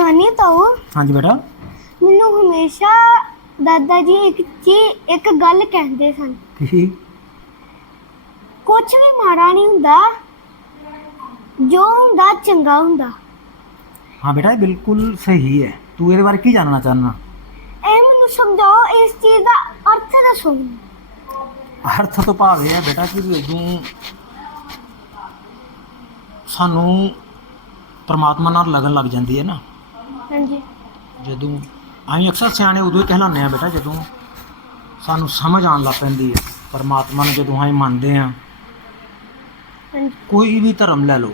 ਤੁਹਾਨੂੰ ਤਾऊ ਹਾਂਜੀ ਬੇਟਾ। ਮੈਨੂੰ ਹਮੇਸ਼ਾ ਦਾਦਾ ਜੀ ਇੱਕ ਚੀਜ਼ ਇੱਕ ਗੱਲ ਕਹਿੰਦੇ ਸਨ। ਕੀ ਕੁਝ ਵੀ ਮਾੜਾ ਨਹੀਂ ਹੁੰਦਾ ਜੋ ਹੁੰਦਾ ਚੰਗਾ ਹੁੰਦਾ। ਹਾਂ ਬੇਟਾ ਇਹ ਬਿਲਕੁਲ ਸਹੀ ਹੈ। ਤੂੰ ਇਹਦੇ ਬਾਰੇ ਕੀ ਜਾਣਨਾ ਚਾਹਨਾ ਇਹ ਮੈਨੂੰ ਸਮਝਾਓ ਇਸ ਚੀਜ਼ ਦਾ ਅਰਥ ਦੱਸੋ। ਅਰਥ ਤੋਂ ਭਾਵ ਇਹ ਹੈ ਬੇਟਾ ਕਿ ਜਦੋਂ ਸਾਨੂੰ ਪਰਮਾਤਮਾ ਨਾਲ ਲਗਨ ਲੱਗ ਜਾਂਦੀ ਹੈ ਨਾ। ਹਾਂਜੀ। ਜਦੋਂ ਅਸੀਂ ਅਕਸਰ ਸਿਆਣੇ ਉਦੋਂ ਹੀ ਕਹਿਲਾਉਂਦੇ ਆ ਬੇਟਾ ਜਦੋਂ ਸਾਨੂੰ ਸਮਝ ਆਉਣ ਲੱਗ ਪੈਂਦੀ ਹੈ ਪਰਮਾਤਮਾ ਨੂੰ ਜਦੋਂ ਅਸੀਂ ਮੰਨਦੇ ਆ ਹਾਂਜੀ। ਕੋਈ ਵੀ ਧਰਮ ਲੈ ਲਓ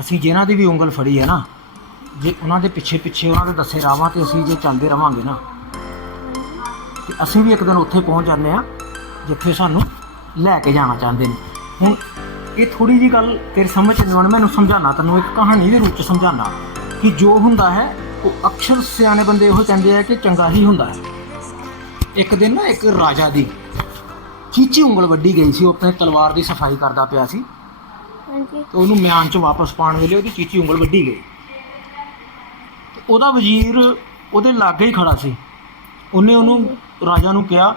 ਅਸੀਂ ਜਿਹਨਾਂ ਦੀ ਵੀ ਉਂਗਲ ਫੜੀ ਹੈ ਨਾ ਜੇ ਉਹਨਾਂ ਦੇ ਪਿੱਛੇ ਪਿੱਛੇ ਉਹਨਾਂ ਦੇ ਦੱਸੇ ਰਾਵਾਂ ਤੇ ਅਸੀਂ ਜੇ ਚੱਲਦੇ ਰਵਾਂਗੇ ਨਾ ਤੇ ਅਸੀਂ ਵੀ ਇੱਕ ਦਿਨ ਉੱਥੇ ਪਹੁੰਚ ਜਾਂਦੇ ਆ ਜਿੱਥੇ ਸਾਨੂੰ ਲੈ ਕੇ ਜਾਣਾ ਚਾਹੁੰਦੇ ਨੇ। ਹੁਣ ਇਹ ਥੋੜੀ ਜੀ ਗੱਲ ਤੇਰੀ ਸਮਝ ਚ ਨਹੀਂ ਆਉਣੀ ਮੈਨੂੰ ਸਮਝਾਣਾ ਤੈਨੂੰ ਇੱਕ ਕਹਾਣੀ ਦੇ ਰੂਪ ਚ ਸਮਝਾਣਾ ਕਿ ਜੋ ਹੁੰਦਾ ਹੈ ਉਹ ਅਕਸਰ ਸਿਆਣੇ ਬੰਦੇ ਇਹੋ ਕਹਿੰਦੇ ਆ ਕਿ ਚੰਗਾ ਹੀ ਹੁੰਦਾ ਹੈ। ਇੱਕ ਦਿਨ ਨਾ ਇੱਕ ਰਾਜਾ ਦੀ ਚੀਚੀ ਉਂਗਲ ਵੱਡੀ ਗਈ ਸੀ ਉਹ ਆਪਣੇ ਤਲਵਾਰ ਦੀ ਸਫ਼ਾਈ ਕਰਦਾ ਪਿਆ ਸੀ। ਹਾਂਜੀ। ਤੇ ਉਹਨੂੰ ਮਿਆਨ 'ਚ ਵਾਪਸ ਪਾਉਣ ਵੇਲੇ ਉਹਦੀ ਚੀਚੀ ਉਂਗਲ ਵੱਢੀ ਗਈ। ਤੇ ਉਹਦਾ ਵਜ਼ੀਰ ਉਹਦੇ ਲਾਗੇ ਹੀ ਖੜਾ ਸੀ। ਉਹਨੇ ਉਹਨੂੰ ਰਾਜਾ ਨੂੰ ਕਿਹਾ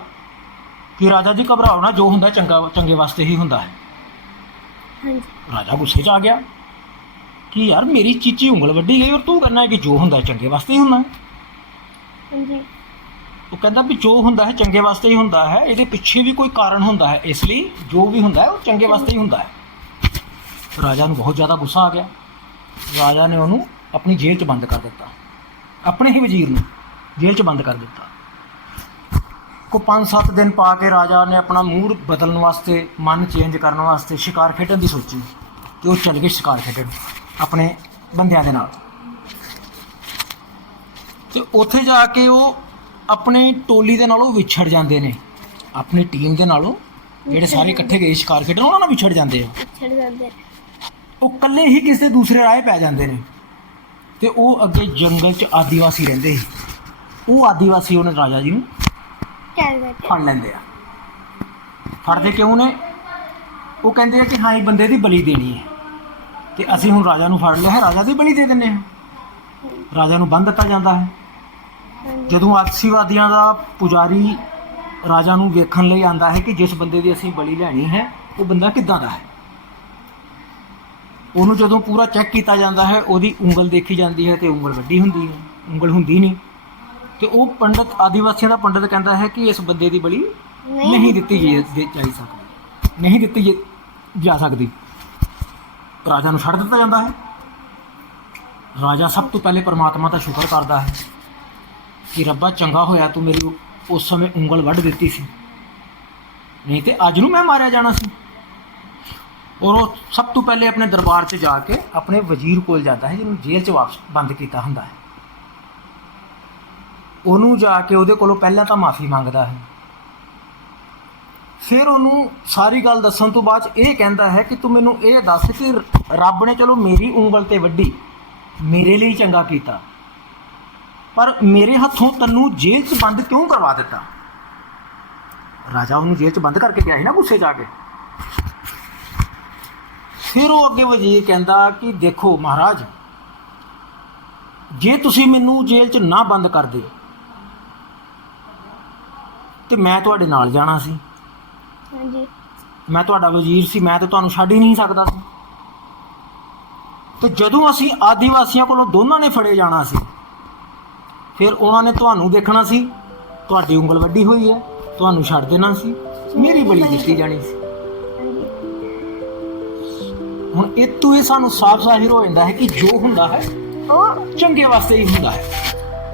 ਕਿ ਰਾਜਾ ਜੀ ਘਬਰਾਓ ਨਾ ਜੋ ਹੁੰਦਾ ਚੰਗਾ ਚੰਗੇ ਵਾਸਤੇ ਹੀ ਹੁੰਦਾ ਹੈ। ਹਾਂਜੀ। ਰਾਜਾ ਗੁੱਸੇ 'ਚ ਆ ਗਿਆ। ਕਿ ਯਾਰ ਮੇਰੀ ਚੀਚੀ ਉਂਗਲ ਵੱਢੀ ਗਈ ਔਰ ਤੂੰ ਕਹਿੰਦਾ ਕਿ ਜੋ ਹੁੰਦਾ ਚੰਗੇ ਵਾਸਤੇ ਹੀ ਹੁੰਦਾ ਹੈ। ਹਾਂਜੀ। ਉਹ ਕਹਿੰਦਾ ਵੀ ਜੋ ਹੁੰਦਾ ਹੈ ਚੰਗੇ ਵਾਸਤੇ ਹੀ ਹੁੰਦਾ ਹੈ ਇਹਦੇ ਪਿੱਛੇ ਵੀ ਕੋਈ ਕਾਰਨ ਹੁੰਦਾ ਹੈ ਇਸ ਲਈ ਜੋ ਵੀ ਹੁੰਦਾ ਹੈ ਉਹ ਚੰਗੇ ਵਾਸਤੇ ਹੀ ਹੁੰਦਾ ਹੈ। ਰਾਜਾ ਨੂੰ ਬਹੁਤ ਜ਼ਿਆਦਾ ਗੁੱਸਾ ਆ ਗਿਆ। ਰਾਜਾ ਨੇ ਉਹਨੂੰ ਆਪਣੀ ਜੇਲ੍ਹ 'ਚ ਬੰਦ ਕਰ ਦਿੱਤਾ। ਆਪਣੇ ਹੀ ਵਜ਼ੀਰ ਨੂੰ ਜੇਲ੍ਹ 'ਚ ਬੰਦ ਕਰ ਦਿੱਤਾ। ਕੋ 5-7 ਦਿਨ ਪਾ ਕੇ ਰਾਜਾ ਨੇ ਆਪਣਾ ਮੂਡ ਬਦਲਣ ਵਾਸਤੇ ਮਨ ਚੇਂਜ ਕਰਨ ਵਾਸਤੇ ਸ਼ਿਕਾਰ ਖੇਡਣ ਦੀ ਸੋਚੀ ਕਿ ਉਹ ਚੱਲ ਗਏ ਸ਼ਿਕਾਰ ਖੇਡਣ। ਆਪਣੇ ਬੰਦਿਆਂ ਦੇ ਨਾਲ। ਤੇ ਉੱਥੇ ਜਾ ਕੇ ਉਹ ਆਪਣੀ ਟੋਲੀ ਦੇ ਨਾਲੋਂ ਵਿਛੜ ਜਾਂਦੇ ਨੇ। ਆਪਣੀ ਟੀਮ ਦੇ ਨਾਲੋਂ ਜਿਹੜੇ ਸਾਰੇ ਇਕੱਠੇ ਗਏ ਸ਼ਿਕਾਰ ਖੇਡਣ ਉਹਨਾਂ ਨਾਲ ਵਿਛੜ ਜਾਂਦੇ ਆ। ਛੱਡ ਦਿੰਦੇ ਉਹ ਇਕੱਲੇ ਹੀ ਕਿਸੇ ਦੂਸਰੇ ਰਾਹ ਪੈ ਜਾਂਦੇ ਨੇ। ਤੇ ਉਹ ਅੱਗੇ ਜੰਗਲ 'ਚ ਆਦੀਵਾਸੀ ਰਹਿੰਦੇ ਸੀ। ਉਹ ਆਦੀਵਾਸੀ ਉਹਨੇ ਰਾਜਾ ਜੀ ਨੂੰ ਫੜ ਲੈਂਦੇ ਆ। ਫੜਦੇ ਕਿਉਂ ਨੇ? ਉਹ ਕਹਿੰਦੇ ਆ ਕਿ ਹਾਂ ਇਹ ਬੰਦੇ ਦੀ ਬਲੀ ਦੇਣੀ ਹੈ। ਤੇ ਅਸੀਂ ਹੁਣ ਰਾਜਾ ਨੂੰ ਫੜ ਲਿਆ ਹੈ ਰਾਜਾ ਦੀ ਬਲੀ ਦੇ ਦਿੰਨੇ ਆ ਰਾਜਾ ਨੂੰ ਬੰਨ ਦਿੱਤਾ ਜਾਂਦਾ ਹੈ। ਜਦੋਂ ਆਤਸੀਵਾਦੀਆਂ ਦਾ ਪੁਜਾਰੀ ਰਾਜਾ ਨੂੰ ਵੇਖਣ ਲਈ ਆਂਦਾ ਹੈ ਕਿ ਜਿਸ ਬੰਦੇ ਦੀ ਅਸੀਂ ਬਲੀ ਲੈਣੀ ਹੈ ਉਹ ਬੰਦਾ ਕਿੱਦਾਂ ਦਾ ਹੈ? ਉਹਨੂੰ ਜਦੋਂ ਪੂਰਾ ਚੈੱਕ ਕੀਤਾ ਜਾਂਦਾ ਹੈ ਉਹਦੀ ਉਂਗਲ ਦੇਖੀ ਜਾਂਦੀ ਹੈ ਤੇ ਉਂਗਲ ਵੱਡੀ ਹੁੰਦੀ ਹੈ ਉਂਗਲ ਹੁੰਦੀ ਨਹੀਂ। ਤੇ ਉਹ ਪੰਡਤ ਆਦੀਵਾਸੀਆਂ ਦਾ ਪੰਡਤ ਕਹਿੰਦਾ ਹੈ ਕਿ ਇਸ ਬੰਦੇ ਦੀ ਬਲੀ ਨਹੀਂ ਦਿੱਤੀ ਜਾ ਸਕਦੀ। ਨਹੀਂ ਦਿੱਤੀ ਜਾ ਸਕਦੀ। ਰਾਜਾ ਨੂੰ ਛੱਡ ਦਿੱਤਾ ਜਾਂਦਾ ਹੈ। ਰਾਜਾ ਸਭ ਤੋਂ ਪਹਿਲੇ ਪਰਮਾਤਮਾ ਦਾ ਸ਼ੁਕਰ ਕਰਦਾ ਹੈ ਕਿ ਰੱਬਾ ਚੰਗਾ ਹੋਇਆ, ਤੂੰ ਮੇਰੀ ਉਸ ਸਮੇਂ ਉਂਗਲ ਵੱਢ ਦਿੱਤੀ ਸੀ। ਨਹੀਂ ਤੇ ਅੱਜ ਨੂੰ ਮੈਂ ਮਾਰਿਆ ਜਾਣਾ ਸੀ। ਔਰ ਉਹ ਸਭ ਤੋਂ ਪਹਿਲੇ ਆਪਣੇ ਦਰਬਾਰ 'ਚ ਜਾ ਕੇ ਆਪਣੇ ਵਜ਼ੀਰ ਕੋਲ ਜਾਂਦਾ ਹੈ, ਜਿਹਨੂੰ ਜੇਲ੍ਹ 'ਚ ਵਾਪਸ ਬੰਦ ਕੀਤਾ ਹੁੰਦਾ ਹੈ। ਉਹਨੂੰ ਜਾ ਕੇ ਉਹਦੇ ਕੋਲੋਂ ਪਹਿਲਾਂ ਤਾਂ ਮਾਫੀ ਮੰਗਦਾ ਹੈ। ਫਿਰ ਉਹਨੂੰ ਸਾਰੀ ਗੱਲ ਦੱਸਣ ਤੋਂ ਬਾਅਦ 'ਚ ਇਹ ਕਹਿੰਦਾ ਹੈ ਕਿ ਤੂੰ ਮੈਨੂੰ ਇਹ ਦੱਸ ਕਿ ਰੱਬ ਨੇ ਚਲੋ ਮੇਰੀ ਉਂਗਲ ਤੇ ਵੱਢੀ, ਮੇਰੇ ਲਈ ਚੰਗਾ ਕੀਤਾ। ਪਰ ਮੇਰੇ ਹੱਥੋਂ ਤੈਨੂੰ ਜੇਲ੍ਹ 'ਚ ਬੰਦ ਕਿਉਂ ਕਰਵਾ ਦਿੱਤਾ? ਰਾਜਾ ਉਹਨੂੰ ਜੇਲ੍ਹ 'ਚ ਬੰਦ ਕਰਕੇ ਗਿਆ ਸੀ ਨਾ ਗੁੱਸੇ 'ਚ ਆ ਕੇ। ਫਿਰ ਉਹ ਅੱਗੇ ਵਜ਼ੀਰ ਕਹਿੰਦਾ ਕਿ ਦੇਖੋ ਮਹਾਰਾਜ, ਜੇ ਤੁਸੀਂ ਮੈਨੂੰ ਜੇਲ੍ਹ 'ਚ ਨਾ ਬੰਦ ਕਰਦੇ ਤੇ ਮੈਂ ਤੁਹਾਡੇ ਨਾਲ ਜਾਣਾ ਸੀ। ਹਾਂਜੀ। ਮੈਂ ਤੁਹਾਡਾ ਵਜ਼ੀਰ ਸੀ ਮੈਂ ਤੇ ਤੁਹਾਨੂੰ ਛੱਡ ਹੀ ਨਹੀਂ ਸਕਦਾ ਸੀ। ਤੇ ਜਦੋਂ ਅਸੀਂ ਆਦੀਵਾਸੀਆਂ ਕੋਲੋਂ ਦੋਨਾਂ ਨੇ ਫੜੇ ਜਾਣਾ ਸੀ ਫਿਰ ਉਹਨਾਂ ਨੇ ਤੁਹਾਨੂੰ ਦੇਖਣਾ ਸੀ ਤੁਹਾਡੀ ਉਂਗਲ ਵੱਡੀ ਹੋਈ ਹੈ ਤੁਹਾਨੂੰ ਛੱਡ ਦੇਣਾ ਸੀ ਮੇਰੀ ਬਲੀ ਦਿੱਤੀ ਜਾਣੀ ਸੀ। ਹੁਣ ਇਹ ਤੋਂ ਇਹ ਸਾਨੂੰ ਸਾਫ਼ ਜ਼ਾਹਿਰ ਹੋ ਜਾਂਦਾ ਹੈ ਕਿ ਜੋ ਹੁੰਦਾ ਹੈ ਉਹ ਚੰਗੇ ਵਾਸਤੇ ਹੀ ਹੁੰਦਾ ਹੈ।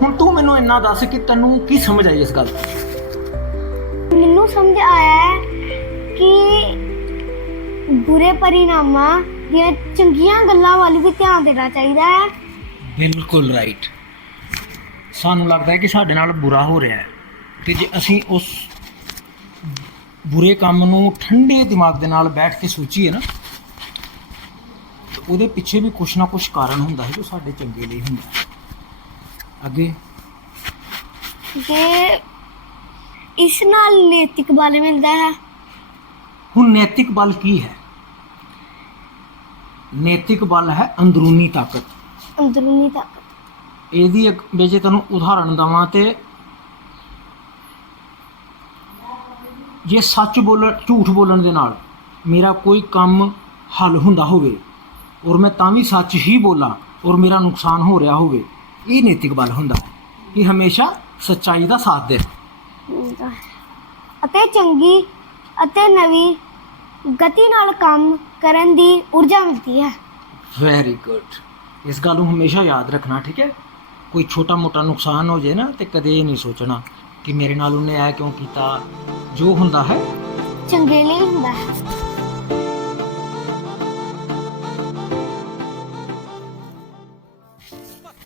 ਹੁਣ ਤੂੰ ਮੈਨੂੰ ਇੰਨਾ ਦੱਸ ਕਿ ਤੈਨੂੰ ਕੀ ਸਮਝ ਆਈ ਇਸ ਗੱਲ ਮੈਨੂੰ ਸਮਝ ਆਇਆ ਹੈ ਕਿ ਬੁਰੇ ਪਰਿਣਾਮਾਂ ਦੀਆਂ ਚੰਗੀਆਂ ਗੱਲਾਂ ਵੱਲ ਵੀ ਧਿਆਨ ਦੇਣਾ ਚਾਹੀਦਾ ਹੈ। ਬਿਲਕੁਲ ਰਾਈਟ ਸਾਨੂੰ ਲੱਗਦਾ ਹੈ ਕਿ ਸਾਡੇ ਨਾਲ ਬੁਰਾ ਹੋ ਰਿਹਾ ਹੈ ਤੇ ਜੇ ਅਸੀਂ ਉਸ ਬੁਰੇ ਕੰਮ ਨੂੰ ਠੰਡੇ ਦਿਮਾਗ ਦੇ ਨਾਲ ਬੈਠ ਕੇ ਸੋਚੀਏ ਨਾ ਉਹਦੇ ਪਿੱਛੇ ਵੀ ਕੁਛ ਨਾ ਕੁਛ ਕਾਰਨ ਹੁੰਦਾ ਹੈ ਜੋ ਸਾਡੇ ਚੰਗੇ ਲਈ ਹੁੰਦਾ ਹੈ। ਅੱਗੇ? ਕਿ ਇਸ ਨਾਲ ਨੈਤਿਕ ਬਲ ਮਿਲਦਾ ਹੈ ਹੁਣ ਨੈਤਿਕ ਬਲ ਕੀ ਹੈ? ਨੈਤਿਕ ਬਲ ਹੈ ਅੰਦਰੂਨੀ ਤਾਕਤ। ਅੰਦਰੂਨੀ ਤਾਕਤ। ਇਹਦੀ ਇੱਕ ਜੇ ਤੁਹਾਨੂੰ ਉਦਾਹਰਣ ਦਵਾਂ ਤੇ ਜੇ ਸੱਚ ਬੋਲਣ ਝੂਠ ਬੋਲਣ ਦੇ ਨਾਲ ਮੇਰਾ ਕੋਈ ਕੰਮ ਹੱਲ ਹੁੰਦਾ ਹੋਵੇ ਔਰ ਮੈਂ ਤਾਂ ਵੀ ਸੱਚ ਹੀ ਬੋਲਾਂ ਔਰ ਮੇਰਾ ਨੁਕਸਾਨ ਹੋ ਰਿਹਾ ਹੋਵੇ ਇਹ ਨੈਤਿਕ ਬਲ ਹੁੰਦਾ ਹੈ। ਕਿ ਹਮੇਸ਼ਾ ਸੱਚਾਈ ਦਾ ਸਾਥ ਦੇ ਹੁੰਦਾ ਹੈ। ਅਤੇ ਚੰਗੀ ਅਤੇ ਨਵੀਂ ਗਤੀ ਨਾਲ ਕੰਮ ਕਰਨ ਦੀ ਊਰਜਾ ਮਿਲਦੀ ਹੈ। ਵੈਰੀ ਗੁੱਡ ਇਸ ਗੱਲ ਨੂੰ ਹਮੇਸ਼ਾ ਯਾਦ ਰੱਖਣਾ ਠੀਕ ਹੈ? ਕੋਈ ਛੋਟਾ ਮੋਟਾ ਨੁਕਸਾਨ ਹੋ ਜੇ ਨਾ ਤੇ ਕਦੇ ਇਹ ਨਹੀਂ ਸੋਚਣਾ ਕਿ ਮੇਰੇ ਨਾਲ ਉਹਨੇ ਇਹ ਕਿਉਂ ਕੀਤਾ। ਜੋ ਹੁੰਦਾ ਹੈ। ਚੰਗੇ ਲਈ ਹੁੰਦਾ ਹੈ।